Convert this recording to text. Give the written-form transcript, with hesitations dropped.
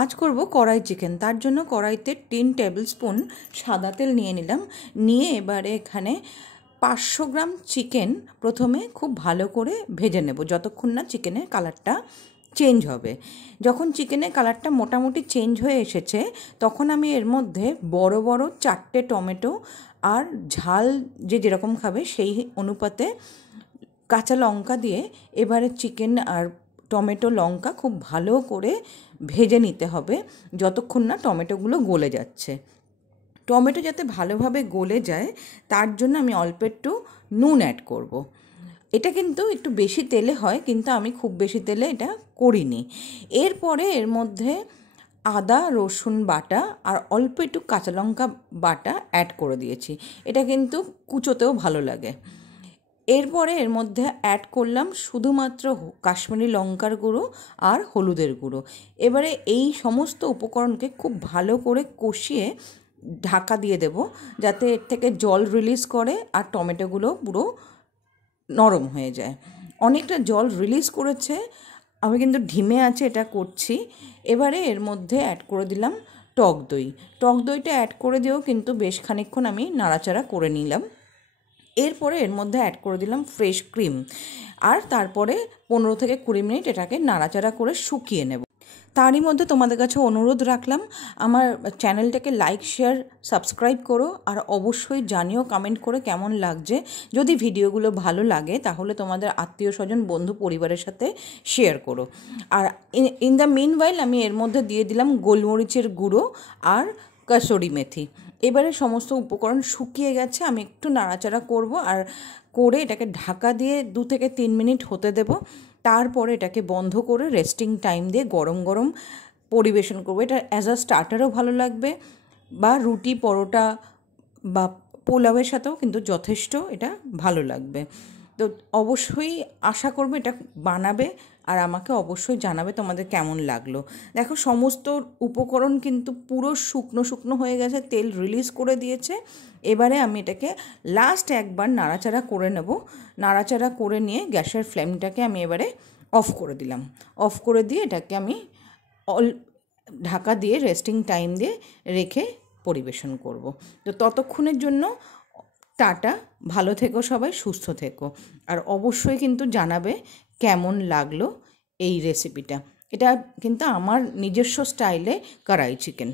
আজ করব কড়াই চিকেন। তার জন্য কড়াইতে 3 টেবিল স্পুন সাদা তেল নিয়ে নিলাম। নিয়ে এবারে এখানে 500 গ্রাম চিকেন প্রথমে খুব ভালো করে ভেজে নেব যতক্ষণ না চিকেনের কালারটা চেঞ্জ হবে। যখন চিকেনের কালারটা মোটামুটি চেঞ্জ হয়ে এসেছে তখন আমি এর মধ্যে বড় বড় 4টে টমেটো আর ঝাল যে যেরকম খাবে সেই অনুপাতে কাঁচা লঙ্কা দিয়ে এবারে চিকেন আর টমেটো লঙ্কা খুব ভালো করে ভেজে নিতে হবে যতক্ষণ না টমেটোগুলো গলে যাচ্ছে। টমেটো যাতে ভালোভাবে গলে যায় তার জন্য আমি অল্প একটু নুন অ্যাড করব। এটা কিন্তু একটু বেশি তেলে হয়, কিন্তু আমি খুব বেশি তেলে এটা করিনি। এরপরে এর মধ্যে আদা রসুন বাটা আর অল্প একটু কাঁচা লঙ্কা বাটা অ্যাড করে দিয়েছি। এটা কিন্তু কুচোতেও ভালো লাগে। এরপরে এর মধ্যে অ্যাড করলাম শুধুমাত্র কাশ্মীরি লঙ্কার গুঁড়ো আর হলুদের গুঁড়ো। এবারে এই সমস্ত উপকরণকে খুব ভালো করে কষিয়ে ঢাকা দিয়ে দেব যাতে এর থেকে জল রিলিজ করে আর টমেটোগুলো পুরো নরম হয়ে যায়। অনেকটা জল রিলিজ করেছে, আমি কিন্তু ঢিমে আছে এটা করছি। এবারে এর মধ্যে অ্যাড করে দিলাম টক দই। টক দইটা অ্যাড করে দিয়েও কিন্তু বেশ খানিকক্ষণ আমি নাড়াচাড়া করে নিলাম। এরপরে এর মধ্যে অ্যাড করে দিলাম ফ্রেশ ক্রিম, আর তারপরে 15 থেকে 20 মিনিট এটাকে নাড়াচাড়া করে শুকিয়ে নেব। তারই মধ্যে তোমাদের কাছে অনুরোধ রাখলাম, আমার চ্যানেলটাকে লাইক শেয়ার সাবস্ক্রাইব করো, আর অবশ্যই জানিও কমেন্ট করে কেমন লাগছে। যদি ভিডিওগুলো ভালো লাগে তাহলে তোমাদের আত্মীয় স্বজন বন্ধু পরিবারের সাথে শেয়ার করো। আর ইন দ্য মিনওয়াইল আমি এর মধ্যে দিয়ে দিলাম গোলমরিচের গুঁড়ো আর কাসুরি মেথি। এবারে সমস্ত উপকরণ শুকিয়ে গেছে, আমি একটু নাড়াচাড়া করব আর করে এটাকে ঢাকা দিয়ে 2 থেকে 3 মিনিট হতে দেব। তারপরে এটাকে বন্ধ করে রেস্টিং টাইম দিয়ে গরম গরম পরিবেশন করবো। এটা অ্যাজ আ স্টার্টারও ভালো লাগবে, বা রুটি পরোটা বা পোলাওয়ের সাথেও কিন্তু যথেষ্ট এটা ভালো লাগবে। তো অবশ্যই আশা করবো এটা বানাবে আর আমাকে অবশ্যই জানাবে তোমাদের কেমন লাগলো। দেখো সমস্ত উপকরণ কিন্তু পুরো শুকনো শুকনো হয়ে গেছে, তেল রিলিজ করে দিয়েছে। এবারে আমি এটাকে লাস্ট একবার নাড়াচাড়া করে নেব। নাড়াচাড়া করে নিয়ে গ্যাসের ফ্লেমটাকে আমি এবারে অফ করে দিলাম। অফ করে দিয়ে এটাকে আমি ঢাকা দিয়ে রেস্টিং টাইম দিয়ে রেখে পরিবেশন করব। তো ততক্ষণের জন্য টাটা, ভালো থেকো সবাই, সুস্থ থেকো। আর অবশ্যই কিন্তু জানাবে কেমন লাগলো এই রেসিপিটা। এটা কিন্তু আমার নিজস্ব স্টাইলে কড়াই চিকেন।